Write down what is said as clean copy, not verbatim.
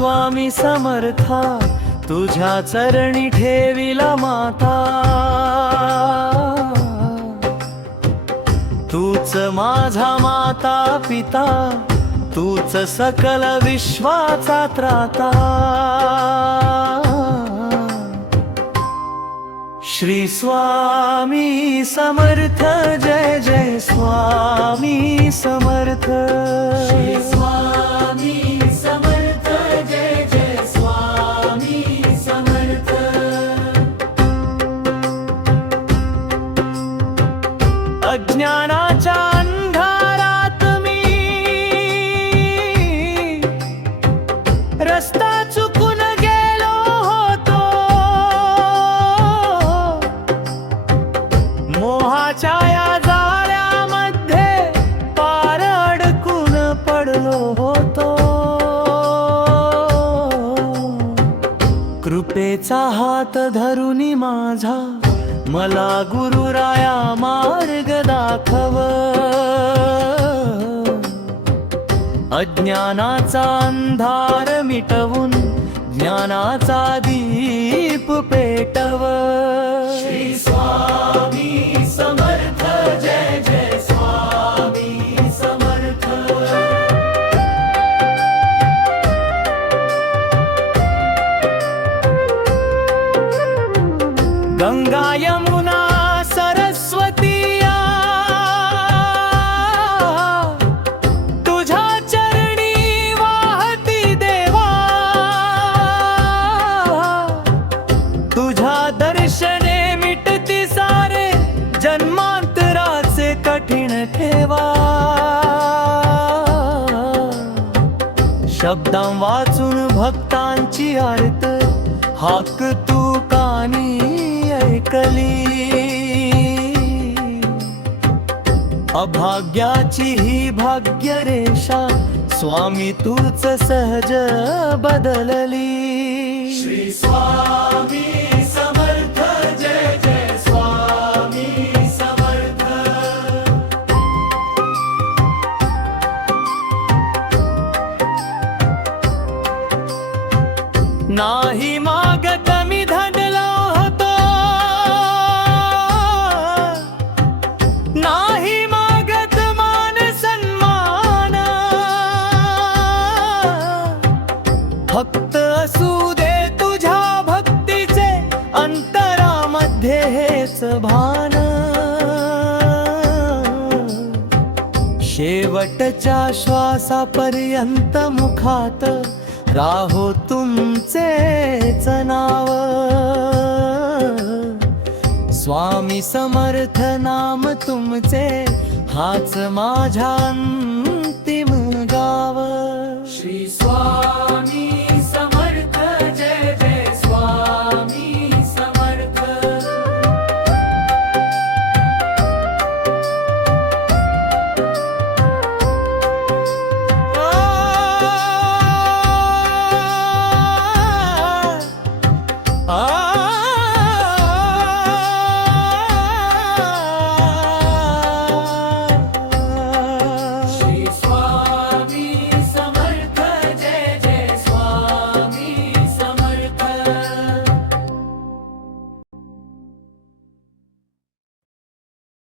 स्वामी समर्था तुझ्या चरणी ठेविला माता। तूच माझा माता पिता, तूच सकल विश्वाचा त्राता। श्री स्वामी समर्थ, जय जय स्वामी समर्थ। श्री स्वामी समर्थ, जय जय स्वामी समर्थ। अज्ञानाच्या अंधारात मी रस्ता चुकून गेलो होतो। मोहाच्या या जाळ्यामध्ये पार अडकून पडलो होतो। कृपेचा हात धरुनी माझा मला गुरुराया मार्ग दाखव। अज्ञानाचा अंधार मिटवून ज्ञानाचा दीप पेटव। श्री स्वामी समर्थ, जय जय स्वामी समर्थ। गंगा यमुना सरस्वती तुझ्या चरणी वाहती देवा। तुझ्या दर्शने मिटती सारे जन्मांतराचे कठीण ठेवा। शब्दां वाचून भक्तांची आरत हाक तू कानी ऐकली। अभाग्याची ही भाग्यरेषा स्वामी तूच सहज बदलली। श्री स्वामी समर्थ, जय जय स्वामी समर्थ। नाही मागत मी धन होतो, नाही मागत मान सन्मान। फक्त असू दे तुझ्या भक्तीचे अंतरामध्ये हेच भान। शेवटच्या श्वासापर्यंत मुखात राहो तुमचेच नाव। स्वामी समर्थ नाम तुमचे हाच माझ्या अंतिम गाव। श्री स्वामी